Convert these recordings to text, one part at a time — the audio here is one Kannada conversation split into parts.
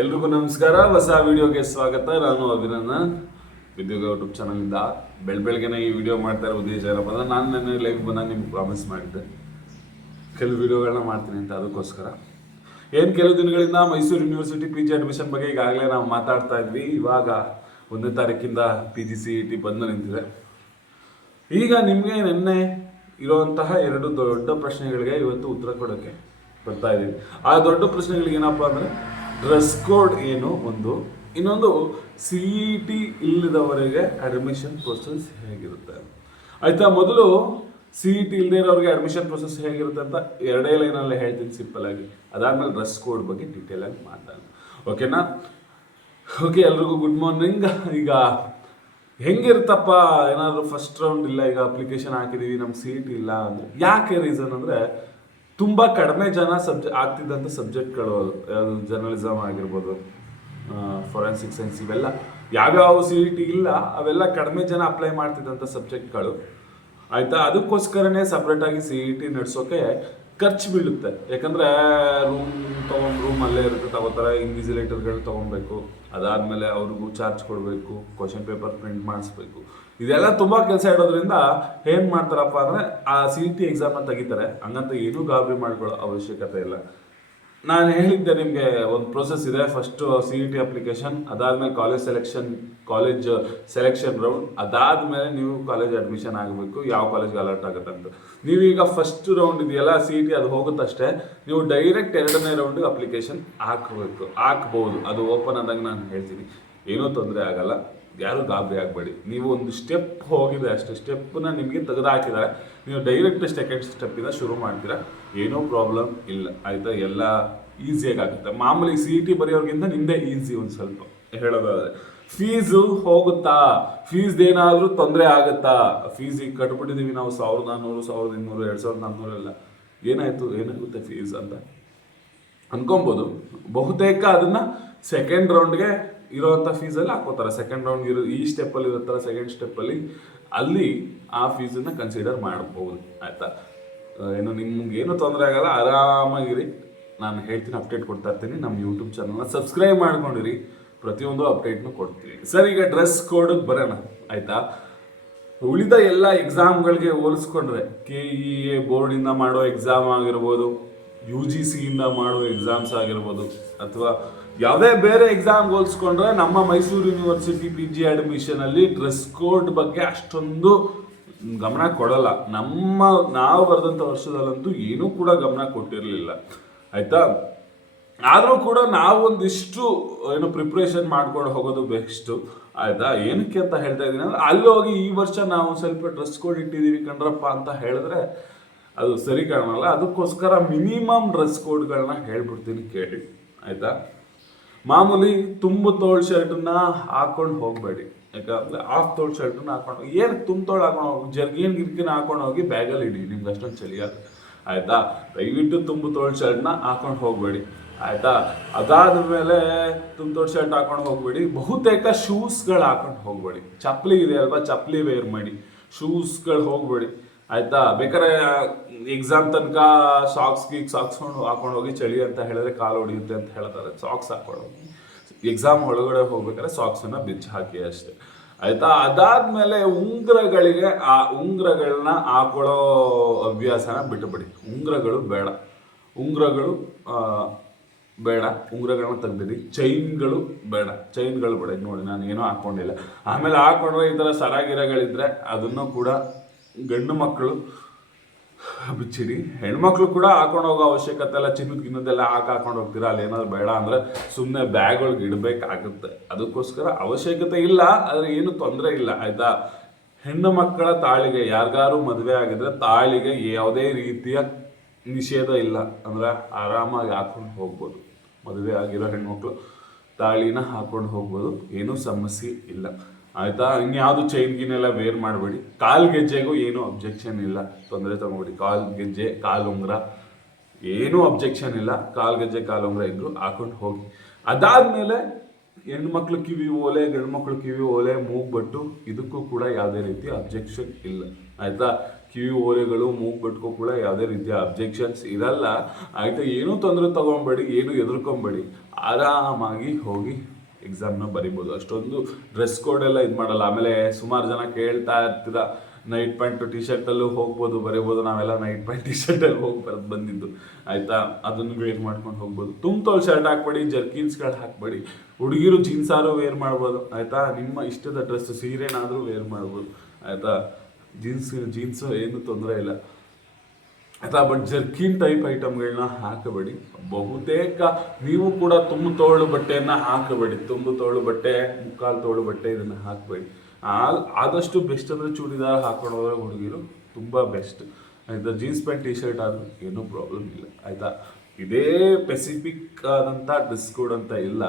ಎಲ್ರಿಗೂ ನಮಸ್ಕಾರ. ಹೊಸ ವಿಡಿಯೋಗೆ ಸ್ವಾಗತ. ನಾನು ಅಭಿನಂದನ್ ವಿದ್ಯುಗ ಯೂಟ್ಯೂಬ್ ಚಾನಲಿಂದ. ಬೆಳಗ್ಗೆನೆ ಈ ವಿಡಿಯೋ ಮಾಡ್ತಾ ಇರೋ ಉದ್ದೇಶ ಏನಪ್ಪ ಅಂದ್ರೆ, ನಾನು ನನ್ನ ಲೈಫ್ ಬಂದಾಗ ನಿಮ್ಗೆ ಪ್ರಾಮಿಸ್ ಮಾಡಿದ್ದೆ ಕೆಲವು ವಿಡಿಯೋಗಳನ್ನ ಮಾಡ್ತೀನಿ ಅಂತ. ಅದಕ್ಕೋಸ್ಕರ ಕೆಲವು ದಿನಗಳಿಂದ ಮೈಸೂರು ಯೂನಿವರ್ಸಿಟಿ PG ಅಡ್ಮಿಷನ್ ಬಗ್ಗೆ ಈಗಾಗಲೇ ನಾವು ಮಾತಾಡ್ತಾ ಇದ್ವಿ. ಇವಾಗ 1ನೇ ತಾರೀಕಿಂದ PG CET ಬಂದು ನಿಂತಿದೆ. ಈಗ ನಿಮಗೆ ನಿನ್ನೆ ಇರುವಂತಹ 2 ದೊಡ್ಡ ಪ್ರಶ್ನೆಗಳಿಗೆ ಇವತ್ತು ಉತ್ತರ ಕೊಡೋಕ್ಕೆ ಬರ್ತಾ ಇದ್ದೀನಿ. ಆ ದೊಡ್ಡ ಪ್ರಶ್ನೆಗಳಿಗೆ ಏನಪ್ಪ ಅಂದರೆ, ಡ್ರೆಸ್ ಕೋಡ್ ಏನು ಒಂದು, ಇನ್ನೊಂದು CET ಇಲ್ಲದವರಿಗೆ ಅಡ್ಮಿಷನ್ ಪ್ರೊಸೆಸ್ ಹೇಗಿರುತ್ತೆ. ಆಯಿತಾ, ಮೊದಲು CET ಇಲ್ಲದೆ ಇರೋರಿಗೆ ಅಡ್ಮಿಷನ್ ಪ್ರೊಸೆಸ್ ಹೇಗಿರುತ್ತೆ ಅಂತ 2 ಲೈನಲ್ಲಿ ಹೇಳ್ತೀನಿ ಸಿಂಪಲ್ ಆಗಿ. ಅದಾದಮೇಲೆ ಡ್ರೆಸ್ ಕೋಡ್ ಬಗ್ಗೆ ಡೀಟೇಲ್ ಆಗಿ ಮಾತಾಡೋಣ. ಓಕೆನಾ? ಓಕೆ, ಎಲ್ರಿಗೂ ಗುಡ್ ಮಾರ್ನಿಂಗ್. ಈಗ ಹೆಂಗಿರುತ್ತಪ್ಪ, ಏನಾದರೂ ಫಸ್ಟ್ ರೌಂಡ್ ಇಲ್ಲ, ಈಗ ಅಪ್ಲಿಕೇಶನ್ ಹಾಕಿದ್ದೀವಿ, ನಮ್ಮ CET ಇಲ್ಲ ಅಂದರೆ ಯಾಕೆ ರೀಸನ್ ಅಂದರೆ, ತುಂಬ ಕಡಿಮೆ ಜನ ಆಗ್ತಿದ್ದಂಥ ಸಬ್ಜೆಕ್ಟ್ಗಳು, ಯಾವುದು ಜರ್ನಲಿಸಮ್ ಆಗಿರ್ಬೋದು, ಫೊರೆನ್ಸಿಕ್ ಸೈನ್ಸ್, ಇವೆಲ್ಲ ಯಾವ್ಯಾವ CET ಇಲ್ಲ ಅವೆಲ್ಲ ಕಡಿಮೆ ಜನ ಅಪ್ಲೈ ಮಾಡ್ತಿದ್ದಂಥ ಸಬ್ಜೆಕ್ಟ್ಗಳು. ಆಯಿತಾ, ಅದಕ್ಕೋಸ್ಕರನೇ ಸಪ್ರೇಟಾಗಿ CET ನಡೆಸೋಕೆ ಖರ್ಚು ಬೀಳುತ್ತೆ. ಯಾಕಂದರೆ ರೂಮ್ ಅಲ್ಲೇ ಇರುತ್ತೆ, ತಗೋತಾರೆ. ಇನ್ವಿಜಿಲೇಟರ್ಗಳು ತೊಗೊಬೇಕು, ಅದಾದಮೇಲೆ ಅವ್ರಿಗೂ ಚಾರ್ಜ್ ಕೊಡಬೇಕು, ಕ್ವಶನ್ ಪೇಪರ್ ಪ್ರಿಂಟ್ ಮಾಡಿಸ್ಬೇಕು, ಇದೆಲ್ಲ ತುಂಬ ಕೆಲಸ ಇರೋದ್ರಿಂದ ಏನು ಮಾಡ್ತಾರಪ್ಪ ಅಂದರೆ ಆ CET ಎಕ್ಸಾಮ್ನ ತೆಗಿತಾರೆ. ಹಂಗಂತ ಏನೂ ಗಾಬರಿ ಮಾಡ್ಕೊಳ್ಳೋ ಅವಶ್ಯಕತೆ ಇಲ್ಲ. ನಾನು ಹೇಳಿದ್ದೆ ನಿಮಗೆ ಒಂದು ಪ್ರೊಸೆಸ್ ಇದೆ. ಫಸ್ಟು CET ಅಪ್ಲಿಕೇಶನ್, ಅದಾದಮೇಲೆ ಕಾಲೇಜ್ ಸೆಲೆಕ್ಷನ್ ರೌಂಡ್, ಅದಾದಮೇಲೆ ನೀವು ಕಾಲೇಜ್ ಅಡ್ಮಿಷನ್ ಆಗಬೇಕು, ಯಾವ ಕಾಲೇಜ್ಗೆ ಅಲರ್ಟ್ ಆಗುತ್ತೆ ಅಂತ. ನೀವೀಗ ಫಸ್ಟ್ ರೌಂಡ್ ಇದೆಯಲ್ಲ CET, ಅದು ಹೋಗುತ್ತಷ್ಟೇ. ನೀವು ಡೈರೆಕ್ಟ್ 2ನೇ ರೌಂಡಿಗೆ ಅಪ್ಲಿಕೇಶನ್ ಹಾಕ್ಬೋದು. ಅದು ಓಪನ್ ಆದಾಗ ನಾನು ಹೇಳ್ತೀನಿ, ಏನೂ ತೊಂದರೆ ಆಗಲ್ಲ, ಯಾರು ಗಾಬರಿ ಆಗಬೇಡಿ. ನೀವು ಒಂದು ಸ್ಟೆಪ್ ಹೋಗಿದೆ ಅಷ್ಟೇ, ಸ್ಟೆಪ್ಪನ್ನ ನಿಮಗೆ ತೆಗೆದು ಹಾಕಿದ್ದಾರೆ, ನೀವು ಡೈರೆಕ್ಟ್ ಸೆಕೆಂಡ್ ಸ್ಟೆಪ್ಪಿಂದ ಶುರು ಮಾಡ್ತೀರಾ, ಏನೂ ಪ್ರಾಬ್ಲಮ್ ಇಲ್ಲ. ಆಯಿತಾ, ಎಲ್ಲ ಈಸಿಯಾಗಿ ಆಗುತ್ತೆ. ಮಾಮೂಲಿ CET ಬರೆಯೋರ್ಗಿಂತ ನಿಮ್ಮದೇ ಈಸಿ ಒಂದು ಸ್ವಲ್ಪ ಹೇಳೋದಾದ್ರೆ. ಫೀಸು ಹೋಗುತ್ತಾ, ಫೀಸ್ದೇನಾದರೂ ತೊಂದರೆ ಆಗುತ್ತಾ? ಫೀಸ್ ಈಗ ಕಟ್ಬಿಟ್ಟಿದ್ದೀವಿ ನಾವು 1400, 1200, 2400 ಎಲ್ಲ, ಏನಾಗುತ್ತೆ ಫೀಸ್ ಅಂತ ಅನ್ಕೊಬೋದು. ಬಹುತೇಕ ಅದನ್ನು ಸೆಕೆಂಡ್ ರೌಂಡ್ಗೆ ಇರೋವಂಥ ಫೀಸಲ್ಲಿ ಹಾಕೋತಾರೆ. ಸೆಕೆಂಡ್ ರೌಂಡ್ ಈ ಸ್ಟೆಪ್ಪಲ್ಲಿ ಇರುತ್ತಲ್ಲ, ಸೆಕೆಂಡ್ ಸ್ಟೆಪ್ಪಲ್ಲಿ ಅಲ್ಲಿ ಆ ಫೀಸನ್ನು ಕನ್ಸಿಡರ್ ಮಾಡ್ಬೋದು. ಆಯಿತಾ, ನಿಮ್ಗೇನು ತೊಂದರೆ ಆಗಲ್ಲ, ಆರಾಮಾಗಿರಿ. ನಾನು ಹೇಳ್ತೀನಿ, ಅಪ್ಡೇಟ್ ಕೊಡ್ತಾ ಇರ್ತೀನಿ. ನಮ್ಮ ಯೂಟ್ಯೂಬ್ ಚಾನಲ್ನ ಸಬ್ಸ್ಕ್ರೈಬ್ ಮಾಡ್ಕೊಂಡಿರಿ, ಪ್ರತಿಯೊಂದು ಅಪ್ಡೇಟ್ನು ಕೊಡ್ತೀನಿ. ಸರ್, ಈಗ ಡ್ರೆಸ್ ಕೋಡಿಗೆ ಬರೋಣ. ಆಯಿತಾ, ಉಳಿದ ಎಲ್ಲ ಎಕ್ಸಾಮ್ಗಳಿಗೆ ಹೋಲಿಸ್ಕೊಂಡ್ರೆ, KEA ಬೋರ್ಡಿಂದ ಮಾಡೋ ಎಕ್ಸಾಮ್ ಆಗಿರ್ಬೋದು, UGCಯಿಂದ ಮಾಡೋ ಎಕ್ಸಾಮ್ಸ್ ಆಗಿರ್ಬೋದು, ಅಥವಾ ಯಾವುದೇ ಬೇರೆ ಎಕ್ಸಾಮ್ ಹೋಲಿಸ್ಕೊಂಡ್ರೆ ನಮ್ಮ ಮೈಸೂರು ಯೂನಿವರ್ಸಿಟಿ PG ಅಡ್ಮಿಷನಲ್ಲಿ ಡ್ರೆಸ್ ಕೋಡ್ ಬಗ್ಗೆ ಅಷ್ಟೊಂದು ಗಮನ ಕೊಡಲ್ಲ. ನಾವು ಬರೆದಂಥ ವರ್ಷದಲ್ಲಂತೂ ಏನೂ ಕೂಡ ಗಮನ ಕೊಟ್ಟಿರಲಿಲ್ಲ. ಆಯಿತಾ, ಆದರೂ ಕೂಡ ನಾವು ಒಂದಿಷ್ಟು ಪ್ರಿಪ್ರೇಷನ್ ಮಾಡ್ಕೊಂಡು ಹೋಗೋದು ಬೆಸ್ಟು. ಆಯಿತಾ, ಏನಕ್ಕೆ ಅಂತ ಹೇಳ್ತಾ ಇದ್ದೀನಿ ಅಂದರೆ, ಅಲ್ಲಿ ಹೋಗಿ ಈ ವರ್ಷ ನಾವು ಸ್ವಲ್ಪ ಡ್ರೆಸ್ ಕೋಡ್ ಇಟ್ಟಿದ್ದೀವಿ ಕಣ್ರಪ್ಪ ಅಂತ ಹೇಳಿದ್ರೆ ಅದು ಸರಿ ಕಾಣಲ್ಲ. ಅದಕ್ಕೋಸ್ಕರ ಮಿನಿಮಮ್ ಡ್ರೆಸ್ ಕೋಡ್ಗಳನ್ನ ಹೇಳ್ಬಿಡ್ತೀನಿ, ಕೇಳಿ. ಆಯಿತಾ, ಮಾಮೂಲಿ ತುಂಬ ತೋಳು ಶರ್ಟನ್ನ ಹಾಕೊಂಡು ಹೋಗಬೇಡಿ. ಯಾಕಂದರೆ ಆಫ್ ತೋಳು ಶರ್ಟನ್ನ ಹಾಕೊಂಡು, ತುಂಬ ತೋಳು ಹಾಕೊಂಡು ಹೋಗಿ ಗಿರ್ಕಿನ ಹಾಕೊಂಡು ಹೋಗಿ ಬ್ಯಾಗಲ್ಲಿ ಇಡಿ, ನಿಮ್ಗೆ ಅಷ್ಟೊಂದು ಚಳಿಯಾಗ. ಆಯಿತಾ, ದಯವಿಟ್ಟು ತುಂಬ ತೋಳು ಶರ್ಟ್ನ ಹಾಕೊಂಡು ಹೋಗಬೇಡಿ. ಆಯಿತಾ, ಅದಾದಮೇಲೆ ತುಂಬ ತೋಳು ಶರ್ಟ್ ಹಾಕೊಂಡು ಹೋಗಬೇಡಿ. ಬಹುತೇಕ ಶೂಸ್ಗಳು ಹಾಕೊಂಡು ಹೋಗಬೇಡಿ. ಚಪ್ಪಲಿ ಇದೆ ಅಲ್ವಾ, ಚಪ್ಪಲಿ ವೇರ್ ಮಾಡಿ, ಶೂಸ್ಗಳು ಹೋಗಬೇಡಿ. ಆಯಿತಾ, ಬೇಕಾದ್ರೆ ಎಕ್ಸಾಮ್ ತನಕ ಸಾಕ್ಸ್ ಹಾಕೊಂಡು ಹೋಗಿ, ಚಳಿ ಅಂತ ಹೇಳಿದ್ರೆ ಕಾಲು ಹೊಡಿಯುತ್ತೆ ಅಂತ ಹೇಳ್ತಾರೆ, ಸಾಕ್ಸ್ ಹಾಕೊಂಡು ಹೋಗಿ. ಎಕ್ಸಾಮ್ ಒಳಗಡೆ ಹೋಗ್ಬೇಕಾದ್ರೆ ಸಾಕ್ಸನ್ನು ಬಿಚ್ಚಿ ಹಾಕಿ ಅಷ್ಟೇ. ಆಯಿತಾ, ಅದಾದಮೇಲೆ ಉಂಗುರಗಳಿಗೆ ಆ ಉಂಗುರಗಳನ್ನ ಹಾಕೊಳ್ಳೋ ಅಭ್ಯಾಸನ ಬಿಟ್ಟುಬಿಡಿ. ಉಂಗುರಗಳು ಬೇಡ, ಉಂಗುರಗಳನ್ನ ತೆಗ್ದಿರಿ. ಚೈನ್ಗಳು ಬೇಡ. ಈಗ ನೋಡಿ, ನಾನು ಏನೂ ಹಾಕ್ಕೊಂಡಿಲ್ಲ. ಆಮೇಲೆ ಹಾಕೊಂಡ್ರೆ ಈ ಥರ ಸರಾಗಿರಗಳಿದ್ರೆ ಅದನ್ನು ಕೂಡ ಗಂಡು ಮಕ್ಕಳು ಬಿಚ್ಚಿಡಿ. ಹೆಣ್ಮಕ್ಳು ಕೂಡ ಹಾಕೊಂಡು ಹೋಗೋ ಅವಶ್ಯಕತೆ ಇಲ್ಲ. ಚಿನ್ನದೆಲ್ಲ ಹಾಕೊಂಡು ಹೋಗ್ತೀರಾ, ಅಲ್ಲಿ ಏನಾದ್ರು ಬೇಡ ಅಂದರೆ ಸುಮ್ಮನೆ ಬ್ಯಾಗ್ಗಳಿಗೆ ಇಡಬೇಕಾಗುತ್ತೆ. ಅದಕ್ಕೋಸ್ಕರ ಅವಶ್ಯಕತೆ ಇಲ್ಲ, ಆದರೆ ಏನು ತೊಂದರೆ ಇಲ್ಲ. ಆಯಿತಾ, ಹೆಣ್ಣು ಮಕ್ಕಳ ತಾಳಿಗೆ, ಯಾರಿಗಾರು ಮದುವೆ ಆಗಿದ್ರೆ ತಾಳಿಗೆ ಯಾವುದೇ ರೀತಿಯ ನಿಷೇಧ ಇಲ್ಲ. ಅಂದರೆ ಆರಾಮಾಗಿ ಹಾಕೊಂಡು ಹೋಗ್ಬೋದು. ಮದುವೆ ಆಗಿರೋ ಹೆಣ್ಮಕ್ಳು ತಾಳಿನ ಹಾಕೊಂಡು ಹೋಗ್ಬೋದು, ಏನೂ ಸಮಸ್ಯೆ ಇಲ್ಲ. ಆಯಿತಾ, ಇನ್ಯಾವುದು ಚೈನ್ಗಿನೆಲ್ಲ ವೇರ್ ಮಾಡಬೇಡಿ. ಕಾಲು ಗೆಜ್ಜೆಗೂ ಏನೂ ಅಬ್ಜೆಕ್ಷನ್ ಇಲ್ಲ, ತೊಂದರೆ ತಗೋಬೇಡಿ. ಕಾಲು ಗೆಜ್ಜೆ, ಕಾಲು ಉಂಗುರ ಏನೂ ಅಬ್ಜೆಕ್ಷನ್ ಇಲ್ಲ. ಕಾಲು ಗೆಜ್ಜೆ, ಕಾಲು ಉಂಗುರ ಇದ್ದರೂ ಹಾಕೊಂಡು ಹೋಗಿ. ಅದಾದಮೇಲೆ ಹೆಣ್ಮಕ್ಳು ಕಿವಿ ಓಲೆ, ಗಂಡು ಮಕ್ಕಳು ಕಿವಿ ಓಲೆ, ಮೂಗ್ಬಟ್ಟು, ಇದಕ್ಕೂ ಕೂಡ ಯಾವುದೇ ರೀತಿಯ ಅಬ್ಜೆಕ್ಷನ್ ಇಲ್ಲ. ಆಯಿತಾ, ಕಿವಿ ಓಲೆಗಳು, ಮೂಗ್ಬಟ್ಗೂ ಕೂಡ ಯಾವುದೇ ರೀತಿಯ ಅಬ್ಜೆಕ್ಷನ್ಸ್ ಇರಲ್ಲ. ಆಯಿತಾ, ಏನೂ ತೊಂದರೆ ತಗೊಬೇಡಿ, ಏನು ಹೆದರ್ಕೊಂಬೇಡಿ. ಆರಾಮಾಗಿ ಹೋಗಿ ಎಕ್ಸಾಮ್ನ ಬರಿಬೋದು. ಅಷ್ಟೊಂದು ಡ್ರೆಸ್ ಕೋಡ್ ಎಲ್ಲ ಇದು ಮಾಡಲ್ಲ. ಆಮೇಲೆ ಸುಮಾರು ಜನ ಕೇಳ್ತಾ ಇರ್ತೀರ, ನೈಟ್ ಪ್ಯಾಂಟ್ ಟಿ ಶರ್ಟಲ್ಲೂ ಹೋಗ್ಬೋದು ಬರೀಬೋದು. ನಾವೆಲ್ಲ ನೈಟ್ ಪ್ಯಾಂಟ್ ಟಿ ಶರ್ಟಲ್ಲಿ ಹೋಗಿ ಬಂದಿದ್ದು ಆಯಿತಾ. ಅದನ್ನು ವೇರ್ ಮಾಡ್ಕೊಂಡು ಹೋಗ್ಬೋದು. ತುಂಬ ಶರ್ಟ್ ಹಾಕ್ಬೇಡಿ, ಜರ್ಕಿನ್ಸ್ಗಳು ಹಾಕ್ಬೇಡಿ. ಹುಡುಗಿರು ಜೀನ್ಸಾರು ವೇರ್ ಮಾಡ್ಬೋದು ಆಯಿತಾ. ನಿಮ್ಮ ಇಷ್ಟದ ಡ್ರೆಸ್ ಸೀರೆನಾದರೂ ವೇರ್ ಮಾಡ್ಬೋದು ಆಯಿತಾ. ಜೀನ್ಸು ಏನು ತೊಂದರೆ ಇಲ್ಲ ಆಯಿತಾ. ಬಟ್ ಜರ್ಕಿನ್ ಟೈಪ್ ಐಟಮ್ಗಳನ್ನ ಹಾಕಬೇಡಿ. ಬಹುತೇಕ ನೀವು ಕೂಡ ತುಂಬ ತೋಳು ಬಟ್ಟೆಯನ್ನು ಹಾಕಬೇಡಿ. ತುಂಬ ತೋಳು ಬಟ್ಟೆ, ಮುಕ್ಕಾಲು ತೋಳು ಬಟ್ಟೆ ಇದನ್ನು ಹಾಕಬೇಡಿ. ಆದಷ್ಟು ಬೆಸ್ಟ್ ಅಂದರೆ ಚೂಡಿದಾರ ಹಾಕೊಂಡು ಹೋದ್ರೆ ಹುಡುಗಿರು ತುಂಬ ಬೆಸ್ಟ್ ಆಯಿತಾ. ಜೀನ್ಸ್ ಪ್ಯಾಂಟ್ ಟಿ ಶರ್ಟ್ ಆದರೂ ಏನೂ ಪ್ರಾಬ್ಲಮ್ ಇಲ್ಲ ಆಯಿತಾ. ಇದೇ ಸ್ಪೆಸಿಫಿಕ್ ಆದಂಥ ಡ್ರೆಸ್ ಕೋಡ್ ಅಂತ ಇಲ್ಲ,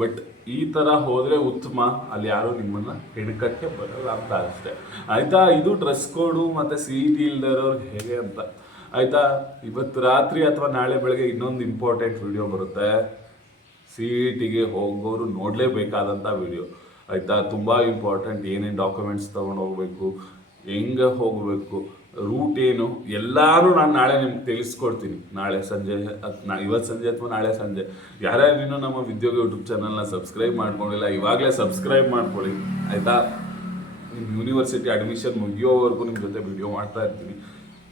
ಬಟ್ ಈ ಥರ ಹೋದರೆ ಉತ್ತಮ. ಅಲ್ಲಿ ಯಾರೂ ನಿಮ್ಮನ್ನು ಹಿಡ್ಕಕ್ಕೆ ಬರಲ್ಲ ಅಂತ ಅಷ್ಟೇ ಆಯಿತಾ. ಇದು ಡ್ರೆಸ್ ಕೋಡು ಮತ್ತು CET ಇಲ್ದಿರೋರು ಹೇಗೆ ಅಂತ ಆಯಿತಾ. ಇವತ್ತು ರಾತ್ರಿ ಅಥವಾ ನಾಳೆ ಬೆಳಗ್ಗೆ ಇನ್ನೊಂದು ಇಂಪಾರ್ಟೆಂಟ್ ವಿಡಿಯೋ ಬರುತ್ತೆ. CETಗೆ ಹೋಗೋರು ನೋಡಲೇಬೇಕಾದಂಥ ವಿಡಿಯೋ ಆಯಿತಾ. ತುಂಬ ಇಂಪಾರ್ಟೆಂಟ್. ಏನೇನು ಡಾಕ್ಯುಮೆಂಟ್ಸ್ ತೊಗೊಂಡು ಹೋಗಬೇಕು, ಹೆಂಗೆ ಹೋಗಬೇಕು, ರೂಟ್ ಏನು, ಎಲ್ಲರೂ ನಾನು ನಾಳೆ ನಿಮ್ಗೆ ತಿಳಿಸ್ಕೊಡ್ತೀನಿ. ನಾಳೆ ಸಂಜೆ ಇವತ್ತು ಸಂಜೆ ಅಥವಾ ನಾಳೆ ಸಂಜೆ. ಯಾರ್ಯಾರು ನಮ್ಮ ವಿದ್ಯೋಗ ಯೂಟ್ಯೂಬ್ ಚಾನಲ್ನ ಸಬ್ಸ್ಕ್ರೈಬ್ ಮಾಡ್ಕೊಂಡಿಲ್ಲ, ಇವಾಗಲೇ ಸಬ್ಸ್ಕ್ರೈಬ್ ಮಾಡ್ಕೊಳ್ಳಿ ಆಯಿತಾ. ನಿಮ್ಮ ಯೂನಿವರ್ಸಿಟಿ ಅಡ್ಮಿಷನ್ ಮುಗಿಯೋವರೆಗೂ ನಿಮ್ಮ ಜೊತೆ ವಿಡಿಯೋ ಮಾಡ್ತಾ ಇರ್ತೀನಿ.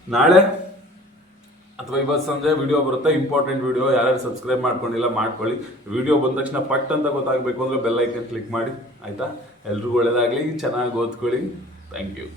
ನಾಳೆ ಅಥವಾ ಇವತ್ತು ಸಂಜೆ ವಿಡಿಯೋ ಬರುತ್ತೆ, ಇಂಪಾರ್ಟೆಂಟ್ ವಿಡಿಯೋ. ಯಾರ್ಯಾರು ಸಬ್ಸ್ಕ್ರೈಬ್ ಮಾಡ್ಕೊಂಡಿಲ್ಲ ಮಾಡ್ಕೊಳ್ಳಿ. ವಿಡಿಯೋ ಬಂದ ತಕ್ಷಣ ಪಟ್ ಅಂತ ಗೊತ್ತಾಗಬೇಕು ಅಂದರೆ ಬೆಲ್ ಐಕನ್ ಕ್ಲಿಕ್ ಮಾಡಿ ಆಯಿತಾ. ಎಲ್ರಿಗೂ ಒಳ್ಳೆಯದಾಗಲಿ, ಚೆನ್ನಾಗಿ ಓದ್ಕೊಳ್ಳಿ. Thank you.